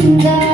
the